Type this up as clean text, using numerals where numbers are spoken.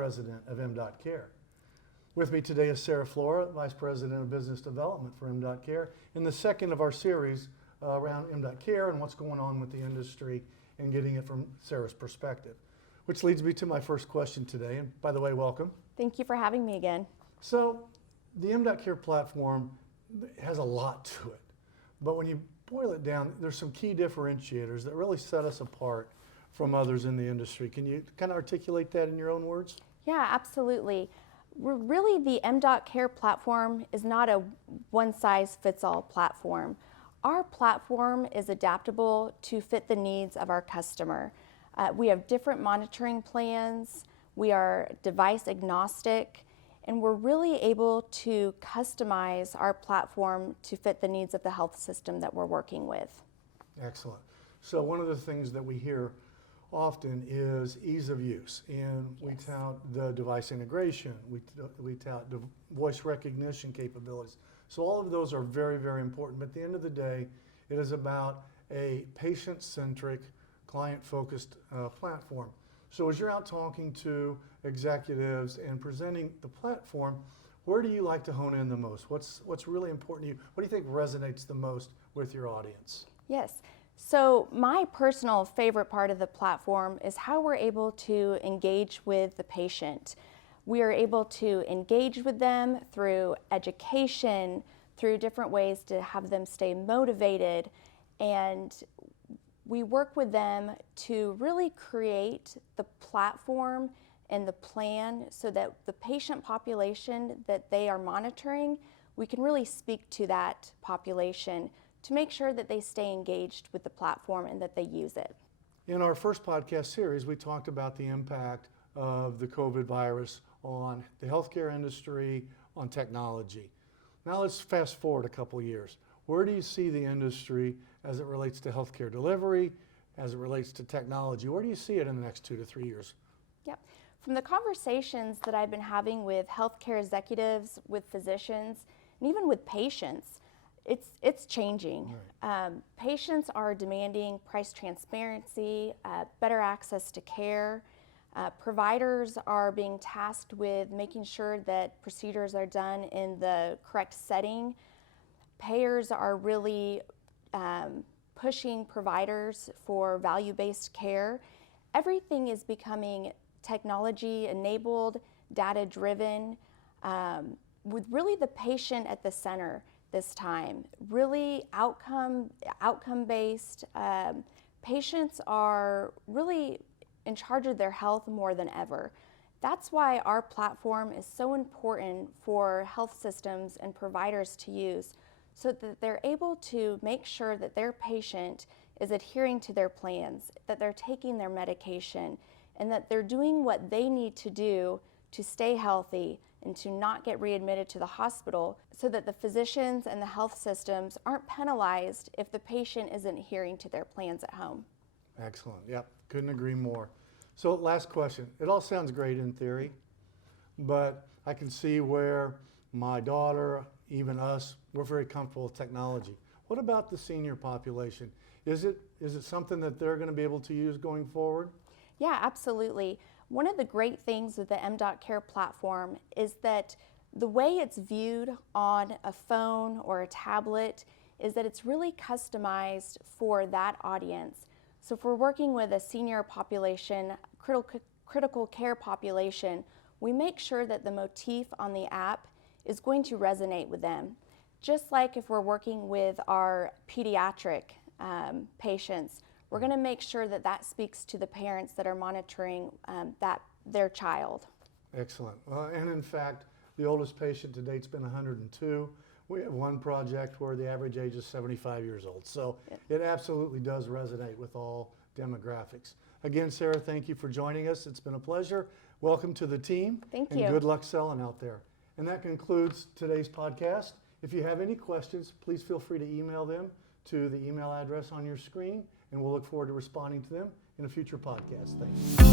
President of m.Care. With me today is Sarah Flora, Vice President of Business Development for m.Care, in the second of our series around m.Care and what's going on with the industry and getting it from Sarah's perspective. Which leads me to my first question today, and by the way, welcome. Thank you for having me again. So, the m.Care platform has a lot to it, but when you boil it down, there's some key differentiators that really set us apart from others in the industry. Can you kind of articulate that in your own words? Yeah, absolutely. Really, the m.Care platform is not a one-size-fits-all platform. Our platform is adaptable to fit the needs of our customer. We have different monitoring plans, we are device agnostic, and we're really able to customize our platform to fit the needs of the health system that we're working with. Excellent. So one of the things that we hear often is ease of use, and we tout the device integration, we tout the voice recognition capabilities. So all of those are very, very important, but at the end of the day, it is about a patient-centric, client-focused platform. So as you're out talking to executives and presenting the platform, where do you like to hone in the most? What's really important to you? What do you think resonates the most with your audience? Yes. So my personal favorite part of the platform is how we're able to engage with the patient. We are able to engage with them through education, through different ways to have them stay motivated, and we work with them to really create the platform and the plan so that the patient population that they are monitoring, we can really speak to that population to make sure that they stay engaged with the platform and that they use it. In our first podcast series, we talked about the impact of the COVID virus on the healthcare industry, on technology. Now let's fast forward a couple years. Where do you see the industry as it relates to healthcare delivery, as it relates to technology? Where do you see it in the next 2 to 3 years? Yep. From the conversations that I've been having with healthcare executives, with physicians, and even with patients, it's changing. Right. Patients are demanding price transparency, better access to care. Providers are being tasked with making sure that procedures are done in the correct setting. Payers are really pushing providers for value-based care. Everything is becoming technology-enabled, data-driven, with really the patient at the center this time. Really outcome-based. Patients are really in charge of their health more than ever. That's why our platform is so important for health systems and providers to use, so that they're able to make sure that their patient is adhering to their plans, that they're taking their medication, and that they're doing what they need to do to stay healthy and to not get readmitted to the hospital, so that the physicians and the health systems aren't penalized if the patient isn't adhering to their plans at home. Excellent. Yep. Couldn't agree more. So last question. It all sounds great in theory, but I can see where my daughter, even us, we're very comfortable with technology. What about the senior population? Is it something that they're going to be able to use going forward? Yeah, absolutely. One of the great things with the m.Care platform is that the way it's viewed on a phone or a tablet is that it's really customized for that audience. So if we're working with a senior population, critical care population, we make sure that the motif on the app is going to resonate with them. Just like if we're working with our pediatric patients, we're going to make sure that that speaks to the parents that are monitoring their child. Excellent. And in fact, the oldest patient to date's been 102. We have one project where the average age is 75 years old. So it absolutely does resonate with all demographics. Again, Sarah, thank you for joining us. It's been a pleasure. Welcome to the team. Thank you. And good luck selling out there. And that concludes today's podcast. If you have any questions, please feel free to email them to the email address on your screen, and we'll look forward to responding to them in a future podcast. Thanks.